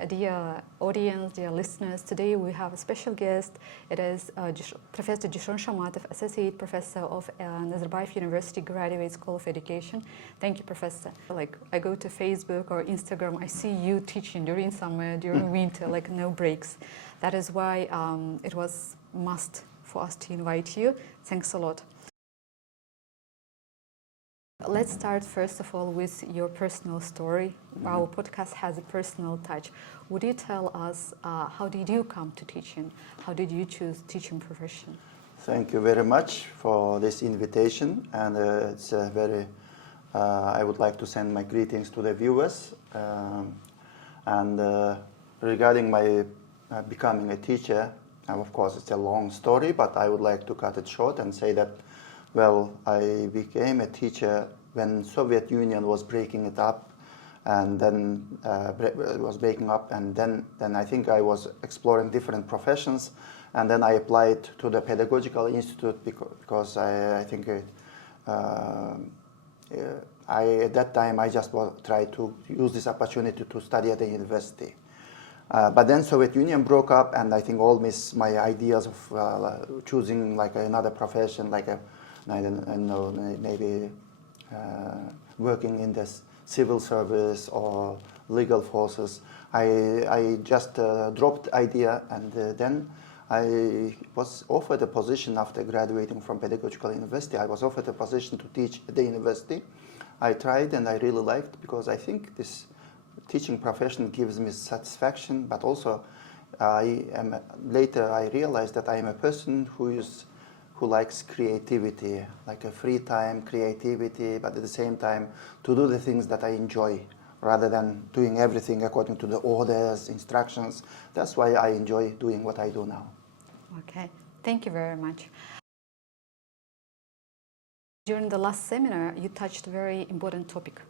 Dear audience, dear listeners, today we have a special guest. It is Professor Duishonkul Shamatov, Associate Professor of Nazarbayev University Graduate School of Education. Thank you, Professor. Like, I go to Facebook or Instagram, I see you teaching during summer, during winter, like no breaks. That is why it was must for us to invite you. Thanks a lot. Let's start first of all with your personal story. Our podcast has a personal touch. Would you tell us how did you come to teaching? How did you choose teaching profession? Thank you very much for this invitation, and it's a very. I would like to send my greetings to the viewers. Regarding my becoming a teacher, of course it's a long story, but I would like to cut it short and say that. Well, I became a teacher when Soviet Union was breaking it up, and then then I think I was exploring different professions, and then I applied to the Pedagogical Institute because I think at that time I just tried to use this opportunity to study at the university. But then Soviet Union broke up, and I think all my ideas of choosing like another profession, like I don't know, maybe working in the civil service or legal forces. I just dropped the idea, and then I was offered a position after graduating from Pedagogical University. I was offered a position to teach at the university. I tried, and I really liked, because I think this teaching profession gives me satisfaction, but also later I realized that I am a person who likes creativity, like a free time, creativity, but at the same time to do the things that I enjoy rather than doing everything according to the orders, instructions. That's why I enjoy doing what I do now. Okay, thank you very much. During the last seminar, you touched a very important topic.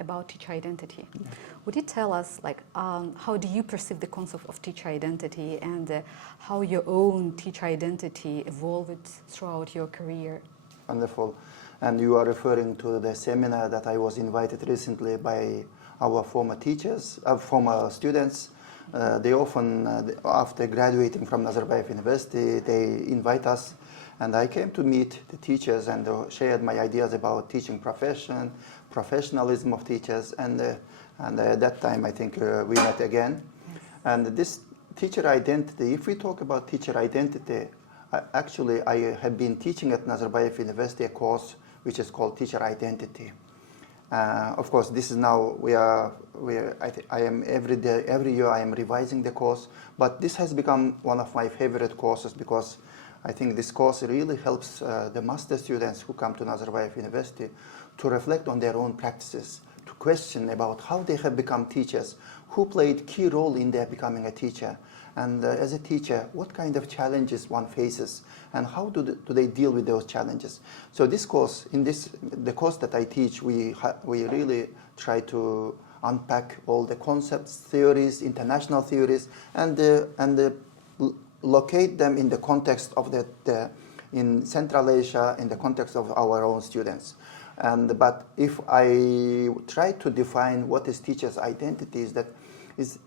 About teacher identity. Yeah. Would you tell us, like, how do you perceive the concept of teacher identity, and how your own teacher identity evolved throughout your career? Wonderful. And you are referring to the seminar that I was invited recently by our former teachers, former students. They often, after graduating from Nazarbayev University, they invite us. And I came to meet the teachers and shared my ideas about teaching profession, professionalism of teachers, and at that time I think we met again. Yes. And this teacher identity, if we talk about teacher identity, actually I have been teaching at Nazarbayev University a course which is called Teacher Identity. Of course, this is now I am every year I am revising the course, but this has become one of my favorite courses because I think this course really helps the master students who come to Nazarbayev University to reflect on their own practices, to question about how they have become teachers, who played key role in their becoming a teacher, and as a teacher, what kind of challenges one faces, and how do they deal with those challenges. So this course, the course that I teach, we really try to unpack all the concepts, theories, international theories, and locate them in the context of in Central Asia, in the context of our own students. But if I try to define what is teacher's identity,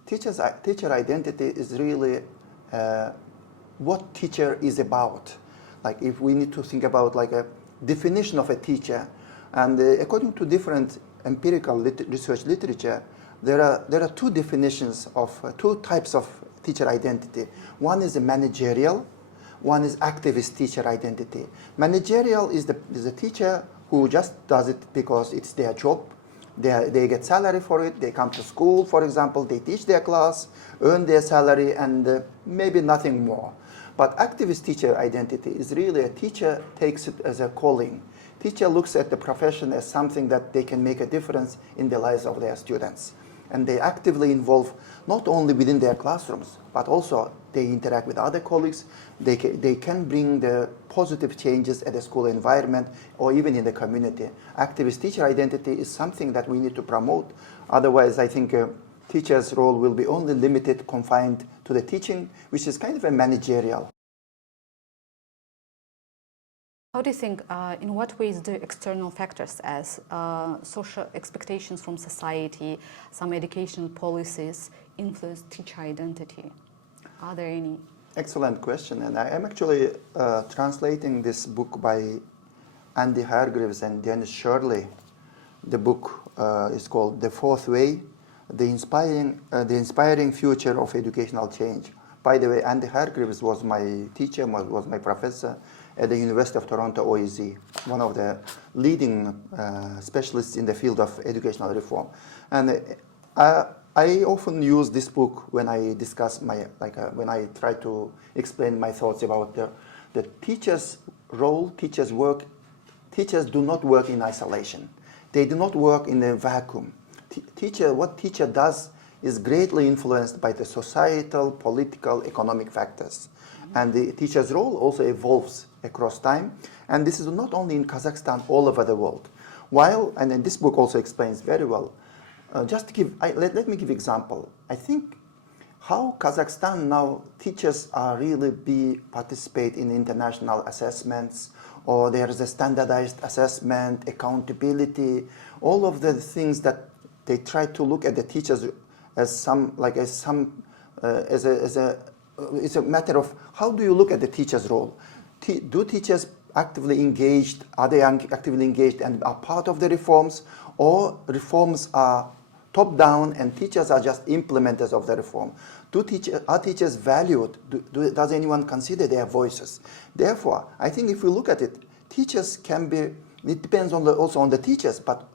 teacher identity is really what teacher is about. Like if we need to think about like a definition of a teacher, and according to different empirical research literature, there are two definitions of two types of teacher identity. One is a managerial, one is activist teacher identity. Managerial is a teacher who just does it because it's their job. They get salary for it. They come to school, for example, they teach their class, earn their salary, and maybe nothing more. But activist teacher identity is really a teacher takes it as a calling. Teacher looks at the profession as something that they can make a difference in the lives of their students. And they actively involve not only within their classrooms, but also they interact with other colleagues. They can bring the positive changes at the school environment or even in the community. Activist teacher identity is something that we need to promote. Otherwise, I think teacher's role will be only limited, confined to the teaching, which is kind of a managerial. How do you think, in what ways do external factors as social expectations from society, some educational policies influence teacher identity? Are there any? Excellent question, and I am actually translating this book by Andy Hargreaves and Dennis Shirley. The book is called The Fourth Way, the inspiring future of educational change. By the way, Andy Hargreaves was my teacher, was my professor at the University of Toronto OEZ, one of the leading specialists in the field of educational reform. And I often use this book when I discuss when I try to explain my thoughts about the teacher's role, teacher's work. Teachers do not work in isolation. They do not work in a vacuum. What teacher does is greatly influenced by the societal, political, economic factors. And the teacher's role also evolves across time. And this is not only in Kazakhstan, all over the world. And then this book also explains very well. Let me give example. I think how Kazakhstan now teachers are really participate in international assessments, or there is a standardized assessment, accountability, all of the things that they try to look at the teachers it's a matter of how do you look at the teacher's role? Do teachers actively engaged? Are they actively engaged and are part of the reforms, or reforms are top down and teachers are just implementers of the reform? Are teachers valued? Does anyone consider their voices? Therefore, I think if we look at it, teachers can be, it depends also on the teachers, but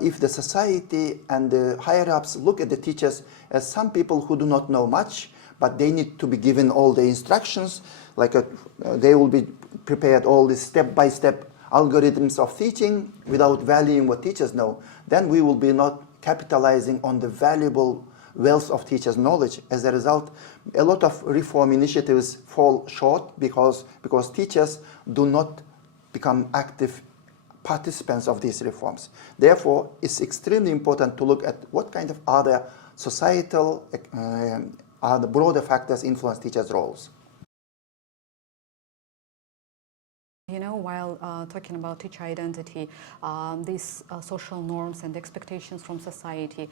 if the society and the higher-ups look at the teachers as some people who do not know much, but they need to be given all the instructions, they will be prepared all these step-by-step algorithms of teaching without valuing what teachers know, then we will be not capitalizing on the valuable wealth of teachers' knowledge. As a result, a lot of reform initiatives fall short because teachers do not become active participants of these reforms. Therefore, it's extremely important to look at what kind of other societal, the broader factors influence teachers' roles. You know, while talking about teacher identity, these social norms and expectations from society,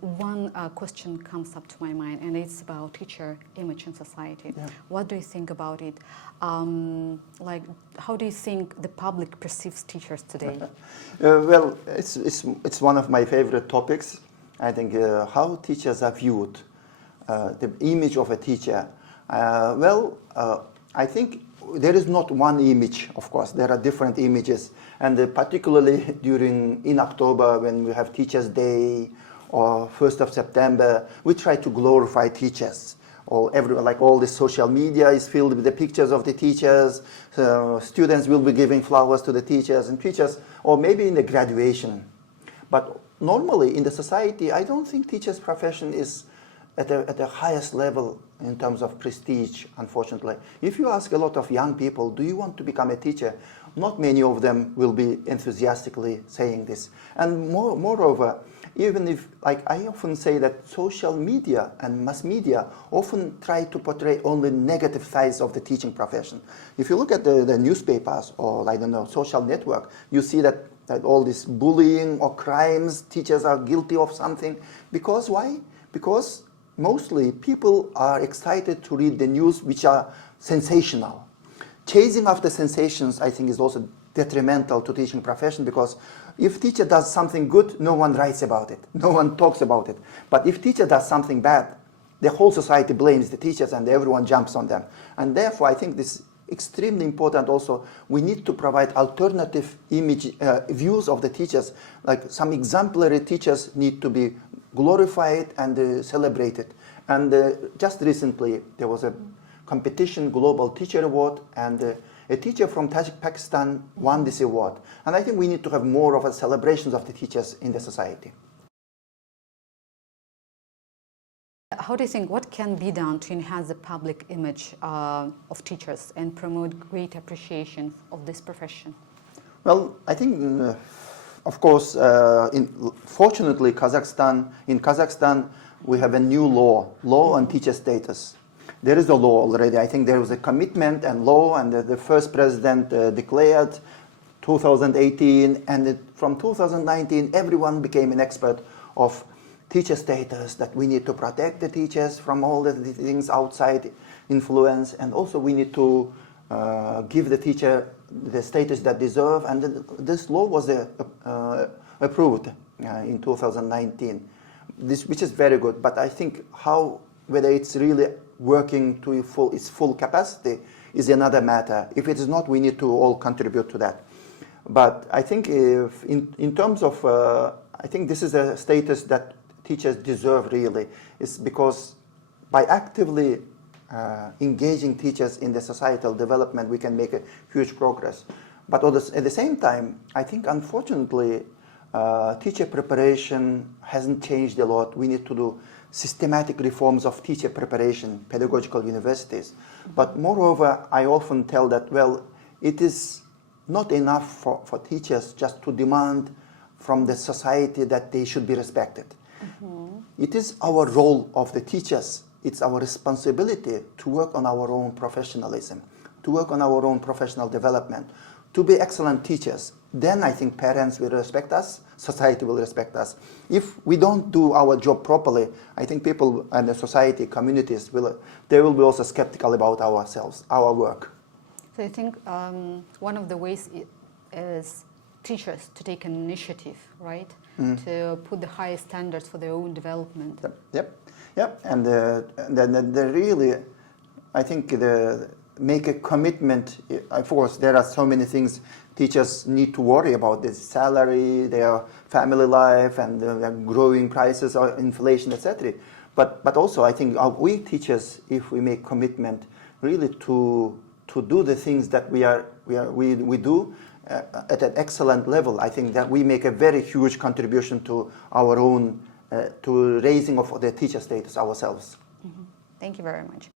one question comes up to my mind, and it's about teacher image in society. Yeah. What do you think about it? How do you think the public perceives teachers today? Well, it's one of my favorite topics. I think how teachers are viewed, the image of a teacher. I think there is not one image, of course. There are different images. And particularly in October, when we have Teachers' Day, or 1st of September, we try to glorify teachers. All the social media is filled with the pictures of the teachers. Students will be giving flowers to the teachers, or maybe in the graduation. But normally in the society, I don't think teachers' profession is at the highest level in terms of prestige, unfortunately. If you ask a lot of young people, do you want to become a teacher? Not many of them will be enthusiastically saying this. And moreover, even if, I often say that social media and mass media often try to portray only negative sides of the teaching profession. If you look at the newspapers or, social network, you see that all this bullying or crimes, teachers are guilty of something. Because why? Because mostly people are excited to read the news which are sensational. Chasing after sensations, I think, is also detrimental to teaching profession, because if teacher does something good, no one writes about it. No one talks about it. But if teacher does something bad, the whole society blames the teachers and everyone jumps on them. And therefore, I think this is extremely important also. We need to provide alternative views of the teachers. Like some exemplary teachers need to be glorified and celebrated. And just recently, there was a competition, Global Teacher Award, and a teacher from Pakistan won this award. And I think we need to have more of a celebrations of the teachers in the society. How do you think, what can be done to enhance the public image of teachers and promote great appreciation of this profession? Well, I think, of course, fortunately, in Kazakhstan, we have a new law on teacher status. there is a law already. I think there was a commitment and law, and the first president declared 2018, and from 2019, everyone became an expert of teacher status, that we need to protect the teachers from all the things outside influence, and also we need to give the teacher the status that deserve, and this law was approved in 2019, which is very good. But I think whether it's really working to its full capacity is another matter. If it is not, we need to all contribute to that. But I think in terms of, I think this is a status that teachers deserve really, is because by actively engaging teachers in the societal development, we can make a huge progress. But at the same time, I think unfortunately, teacher preparation hasn't changed a lot. We need to do systematic reforms of teacher preparation, pedagogical universities. But moreover, I often tell that, well, it is not enough for teachers just to demand from the society that they should be respected. It is our role of the teachers, it's our responsibility to work on our own professionalism, to work on our own professional development, to be excellent teachers. Then I think parents will respect us, society will respect us. If we don't do our job properly, I think people and the society, communities, they will be also skeptical about ourselves, our work. So I think one of the ways is teachers to take an initiative, right? To put the highest standards for their own development. Yep. And the really, I think make a commitment. Of course, there are so many things teachers need to worry about: their salary, their family life, and the growing prices or inflation, etc. But also, I think we teachers, if we make commitment really to do the things that we do at an excellent level, I think that we make a very huge contribution to our own to raising of the teacher status ourselves. Thank you very much.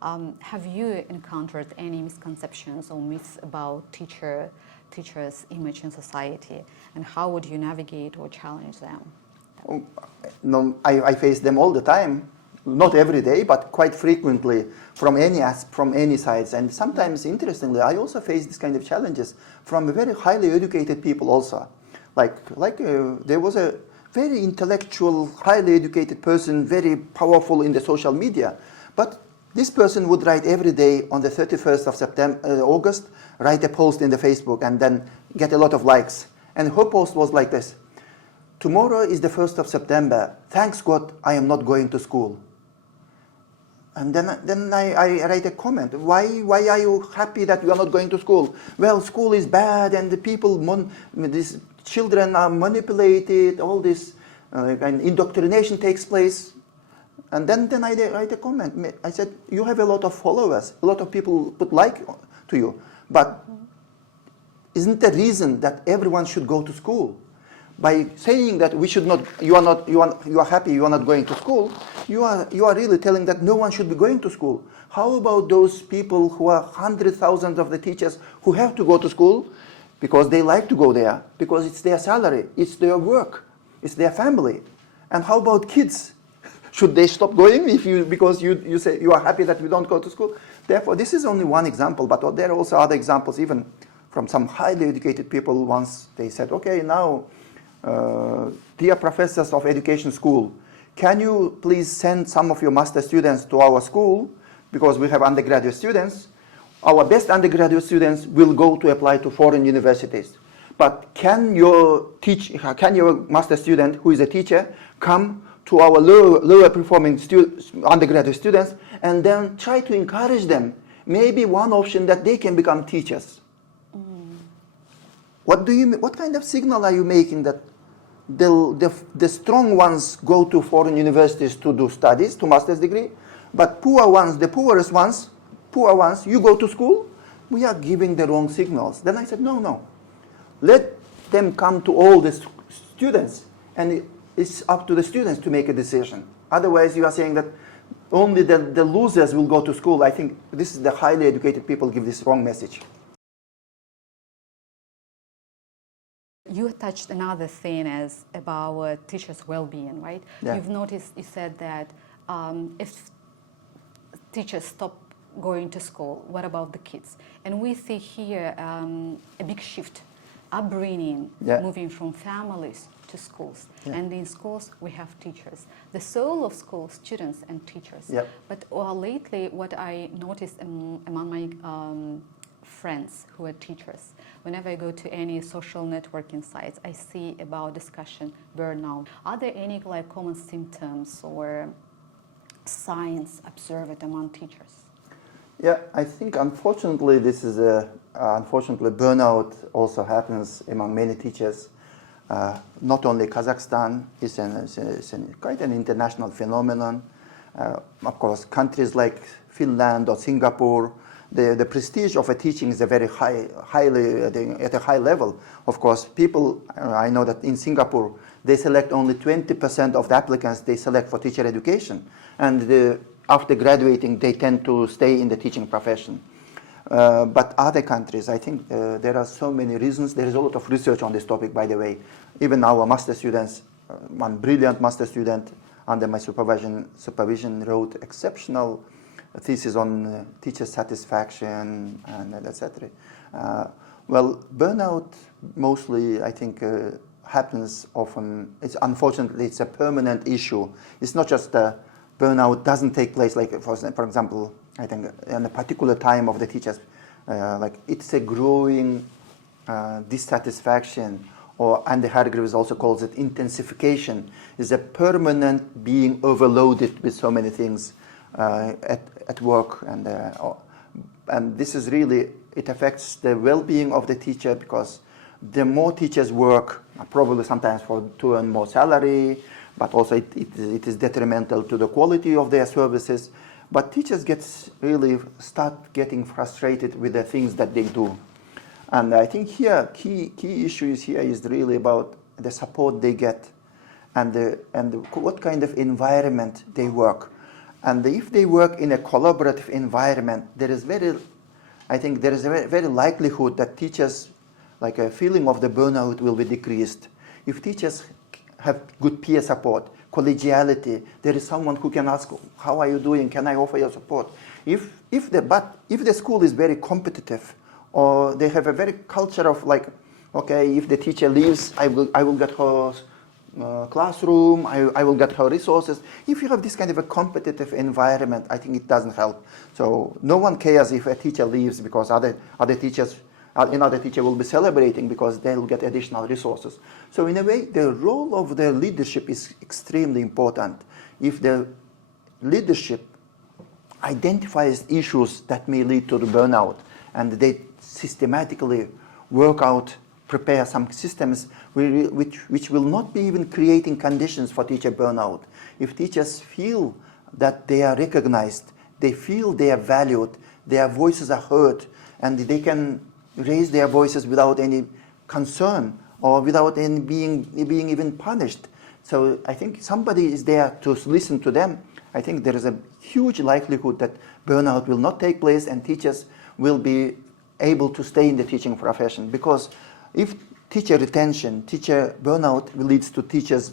Have you encountered any misconceptions or myths about teachers' image in society, and how would you navigate or challenge them? No, I face them all the time. Not every day, but quite frequently from any sides. And sometimes, interestingly, I also face this kind of challenges from very highly educated people also. There was a very intellectual, highly educated person, very powerful in the social media. But this person would write every day on the 31st of August, write a post in the Facebook and then get a lot of likes. And her post was like this: "Tomorrow is the 1st of September. Thanks God I am not going to school." And then I write a comment. Why are you happy that you are not going to school? Well, school is bad, and the people, these children are manipulated. All this and indoctrination takes place. And then I write a comment. I said, you have a lot of followers. A lot of people put like to you. But isn't the reason that everyone should go to school? By saying that we should not, you are happy you are not going to school, you are really telling that no one should be going to school. How about those people who are hundreds, thousands of the teachers who have to go to school because they like to go there, because it's their salary, it's their work, it's their family? And how about kids? Should they stop going because you say you are happy that we don't go to school? Therefore, this is only one example, but there are also other examples, even from some highly educated people. Once they said, okay, now, dear professors of education school, can you please send some of your master students to our school, because we have undergraduate students. Our best undergraduate students will go to apply to foreign universities. But can your master student, who is a teacher, come to our lower performing undergraduate students and then try to encourage them? Maybe one option that they can become teachers. What kind of signal are you making that the strong ones go to foreign universities to do studies, to master's degree, but the poorest ones, you go to school? We are giving the wrong signals. Then I said, no. Let them come to all the students, and it's up to the students to make a decision. Otherwise, you are saying that only the losers will go to school. I think this is the highly educated people give this wrong message. You touched another thing about teachers' well-being, right? Yeah. You said that if teachers stop going to school, what about the kids? And we see here a big shift, upbringing, moving from families to schools. And in schools, we have teachers. The soul of schools, students and teachers. But lately, what I noticed among my friends who are teachers, whenever I go to any social networking sites, I see about discussion, burnout. Are there any common symptoms or signs observed among teachers? Yeah, I think unfortunately unfortunately burnout also happens among many teachers. Not only Kazakhstan, it's quite an international phenomenon. Of course, countries like Finland or Singapore, the prestige of a teaching is a very at a high level. Of course, people, I know that in Singapore, they select only 20% of the applicants they select for teacher education. And after graduating, they tend to stay in the teaching profession. But other countries, I think there are so many reasons. There is a lot of research on this topic, by the way. Even our master students, one brilliant master student under my supervision wrote exceptional thesis on teacher satisfaction and etc. Well, burnout mostly, I think, happens often. Unfortunately, it's a permanent issue. It's not just burnout doesn't take place, like for example, I think in a particular time of the teachers, it's a growing dissatisfaction, or Andy Hargreaves also calls it intensification, is a permanent being overloaded with so many things at work, and this is really, it affects the well-being of the teacher, because the more teachers work, probably sometimes to earn more salary, but also it is detrimental to the quality of their services. But teachers start getting frustrated with the things that they do. And I think here, key issues here is really about the support they get and what kind of environment they work. And if they work in a collaborative environment, there is a very likelihood that teachers, like a feeling of the burnout will be decreased. If teachers have good peer support, collegiality, there is someone who can ask, how are you doing? Can I offer your support? If the school is very competitive, or they have a very culture of okay, if the teacher leaves, I will get her classroom, I will get her resources. If you have this kind of a competitive environment, I think it doesn't help. So no one cares if a teacher leaves, because another teacher will be celebrating because they'll get additional resources. So in a way, the role of the leadership is extremely important. If the leadership identifies issues that may lead to the burnout, and they systematically prepare some systems which will not be even creating conditions for teacher burnout. If teachers feel that they are recognized, they feel they are valued, their voices are heard, and they can raise their voices without any concern or without any being even punished. So I think somebody is there to listen to them. I think there is a huge likelihood that burnout will not take place, and teachers will be able to stay in the teaching profession. Because if teacher retention, teacher burnout leads to teachers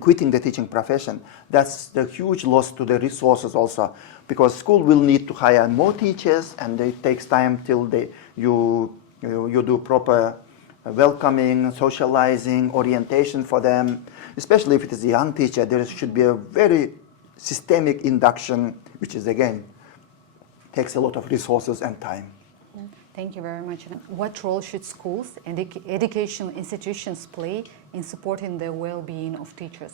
quitting the teaching profession, that's the huge loss to the resources also. Because school will need to hire more teachers, and it takes time till you do proper welcoming, socializing, orientation for them. Especially if it is a young teacher, there should be a very systemic induction, which is again takes a lot of resources and time. Thank you very much. What role should schools and educational institutions play in supporting the well-being of teachers?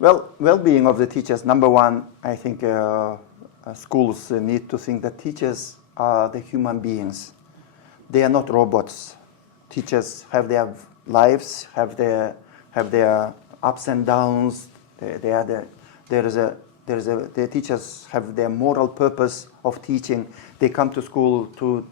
Well, well-being of the teachers, number one, I think schools need to think that teachers are the human beings. They are not robots. Teachers have their lives, have their ups and downs. The teachers have their moral purpose of teaching. They come to school to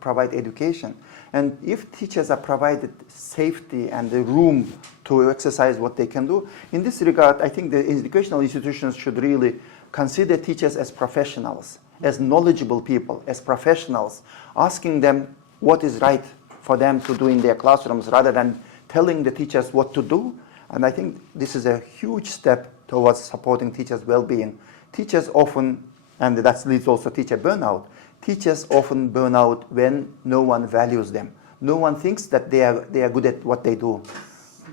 provide education. And if teachers are provided safety and the room to exercise what they can do, in this regard, I think the educational institutions should really consider teachers as professionals, as knowledgeable people, as professionals, asking them what is right for them to do in their classrooms rather than telling the teachers what to do. And I think this is a huge step towards supporting teachers' well-being. Teachers often, and that leads also to teacher burnout, teachers often burn out when no one values them. No one thinks that they are good at what they do.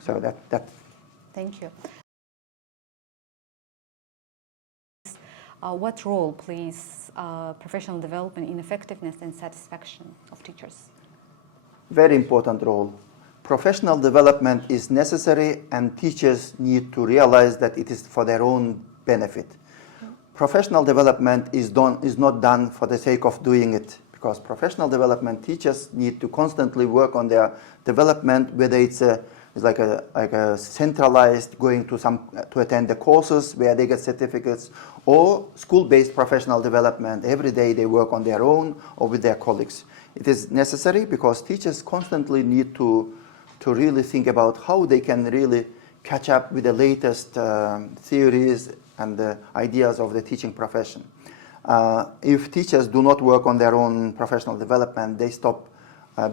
So that. Thank you. What role plays professional development in effectiveness and satisfaction of teachers? Very important role. Professional development is necessary, and teachers need to realize that it is for their own benefit. Professional development is not done for the sake of doing it, because professional development teachers need to constantly work on their development, whether it's like a centralized going to attend the courses where they get certificates, or school-based professional development. Every day they work on their own or with their colleagues. It is necessary because teachers constantly need to really think about how they can really catch up with the latest theories and the ideas of the teaching profession. If teachers do not work on their own professional development, they stop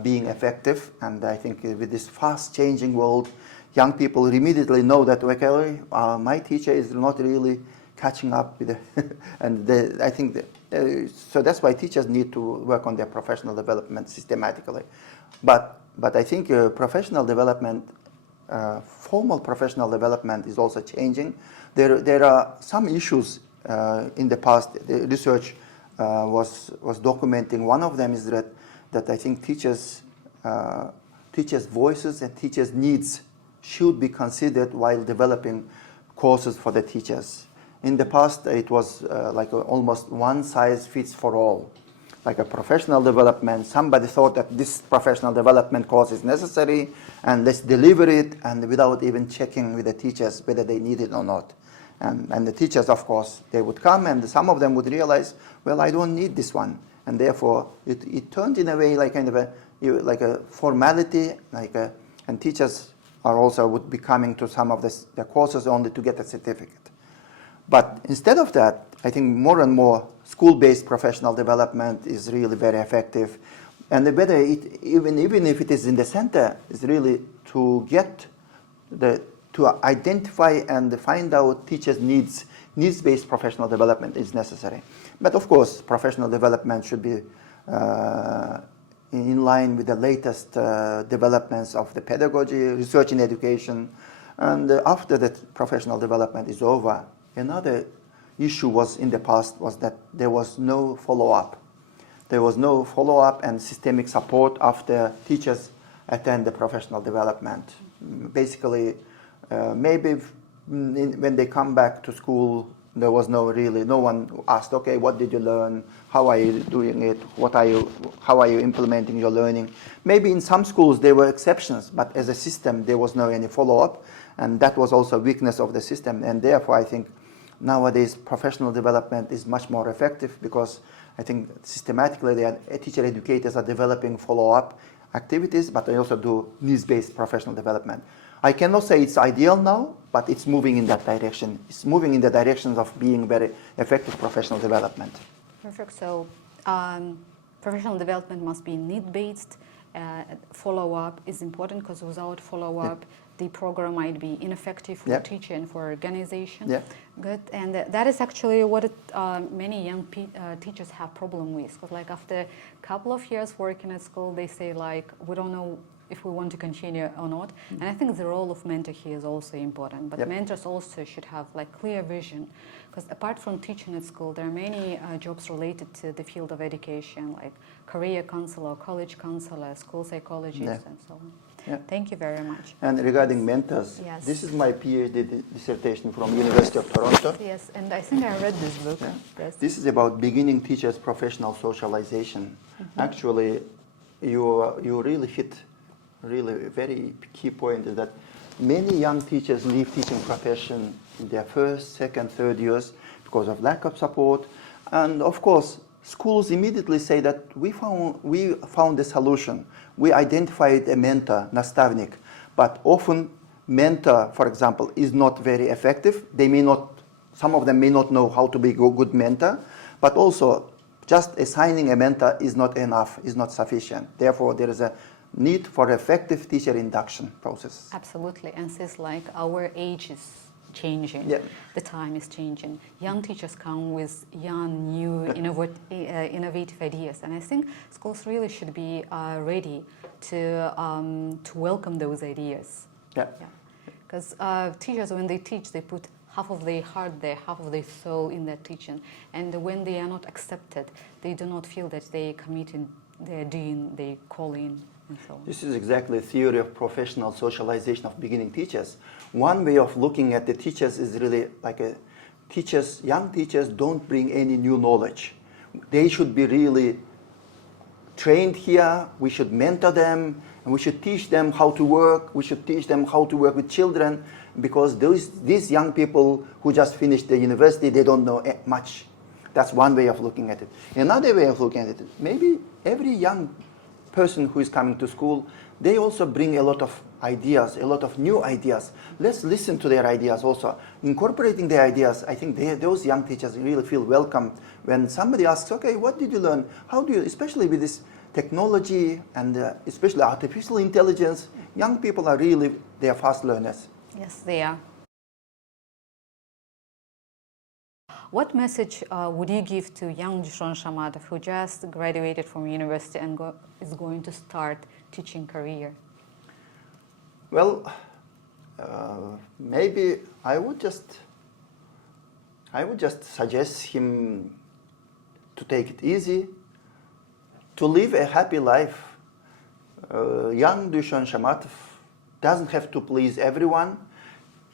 being effective. And I think with this fast-changing world, young people immediately know that, okay, my teacher is not really catching up with it. I think so that's why teachers need to work on their professional development systematically. But I think professional development, formal professional development is also changing. There are some issues in the past. The research was documenting. One of them is that I think teachers' voices and teachers' needs should be considered while developing courses for the teachers. In the past, it was like almost one size fits for all. Like a professional development, somebody thought that this professional development course is necessary, and let's deliver it, and without even checking with the teachers whether they need it or not. And the teachers, of course, they would come, and some of them would realize, well, I don't need this one. And therefore, it turned in a way like kind of a formality, and teachers would be coming to some of the courses only to get a certificate. But instead of that, I think more and more school-based professional development is really very effective. And whether even if it is in the center, is really to identify and find out teachers' needs-based professional development is necessary. But of course, professional development should be in line with the latest developments of the pedagogy, research in education. And after that professional development is over, another issue was in the past was that there was no follow-up. There was no follow-up and systemic support after teachers attend the professional development. Basically, maybe when they come back to school, there was no one asked, okay, what did you learn? How are you doing it? How are you implementing your learning? Maybe in some schools there were exceptions, but as a system there was no any follow-up, and that was also a weakness of the system. And therefore, I think nowadays professional development is much more effective because I think systematically teacher educators are developing follow-up activities, but they also do needs-based professional development. I cannot say it's ideal now, but it's moving in that direction. It's moving in the direction of being very effective professional development. Perfect. So professional development must be need-based. Follow-up is important because without follow-up, the program might be ineffective for the teacher and for organization. Yeah. Good. And that is actually what many young teachers have problem with. Because like after a couple of years working at school, they say like, we don't know if we want to continue or not. And I think the role of mentor here is also important. But mentors also should have like clear vision. Because apart from teaching at school, there are many jobs related to the field of education, like career counselor, college counselor, school psychologist, and so on. Yeah. Thank you very much. And regarding mentors, this is my PhD dissertation from University of Toronto. Yes, and I think I read this book. Yeah. Yes. This is about beginning teachers' professional socialization. Actually, you really hit really a very key point is that many young teachers leave teaching profession in their first, second, third years because of lack of support. And of course, schools immediately say that we found a solution. We identified a mentor, nastavnik. But often, mentor, for example, is not very effective. Some of them may not know how to be a good mentor. But also, just assigning a mentor is not enough, is not sufficient. Therefore, there is a need for effective teacher induction process. Absolutely. And since like our age is changing. Yeah. The time is changing. Young teachers come with young, new, innovative ideas, and I think schools really should be ready to welcome those ideas. Yeah. Because teachers, when they teach, they put half of their heart there, half of their soul in their teaching, and when they are not accepted, they do not feel that they committed, they're doing their calling. So this is exactly the theory of professional socialization of beginning teachers. One way of looking at the teachers is really like young teachers don't bring any new knowledge. They should be really trained here. We should mentor them, and we should teach them how to work. We should teach them how to work with children, because these young people who just finished the university, they don't know much. That's one way of looking at it. Another way of looking at it, maybe every young person who is coming to school, they also bring a lot of ideas, a lot of new ideas. Let's listen to their ideas also. Incorporating their ideas, I think those young teachers really feel welcome when somebody asks, okay, what did you learn? How do you, especially with this technology and especially artificial intelligence, young people are really, they are fast learners. Yes, they are. What message would you give to young Duishonkul Shamatov who just graduated from university and is going to start teaching career? Well, maybe I would just suggest him to take it easy, to live a happy life. Young Duishonkul Shamatov doesn't have to please everyone.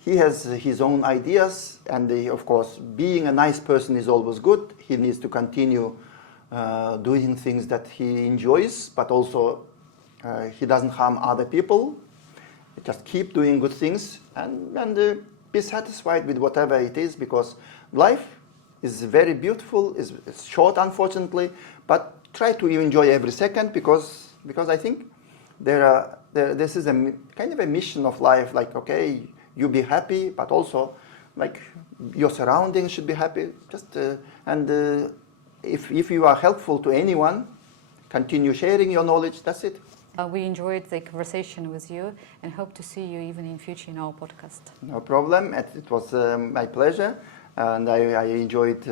He has his own ideas, and of course, being a nice person is always good. He needs to continue doing things that he enjoys, but also he doesn't harm other people. Just keep doing good things and be satisfied with whatever it is, because life is very beautiful. It's short, unfortunately, but try to enjoy every second, because I think this is a kind of a mission of life. Like, okay, you be happy, but also like your surroundings should be happy. Just if you are helpful to anyone, continue sharing your knowledge. That's it. We enjoyed the conversation with you and hope to see you even in future in our podcast. No problem. It was my pleasure, and I enjoyed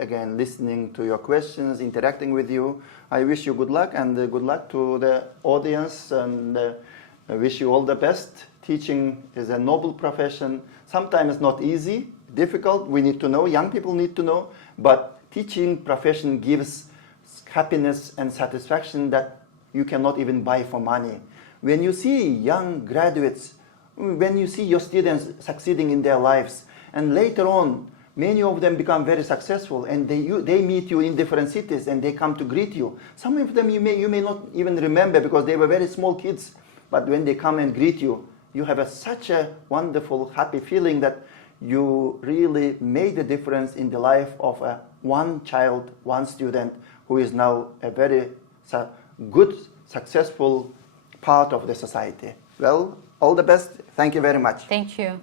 again listening to your questions, interacting with you. I wish you good luck, and good luck to the audience, and I wish you all the best. Teaching is a noble profession. Sometimes it's not easy, difficult. We need to know, young people need to know, but teaching profession gives happiness and satisfaction that you cannot even buy for money. When you see young graduates, when you see your students succeeding in their lives, and later on, many of them become very successful, and they meet you in different cities, and they come to greet you. Some of them you may not even remember because they were very small kids, but when they come and greet you, you have such a wonderful, happy feeling that you really made a difference in the life of one child, one student, who is now a very good, successful part of the society. Well, all the best. Thank you very much. Thank you.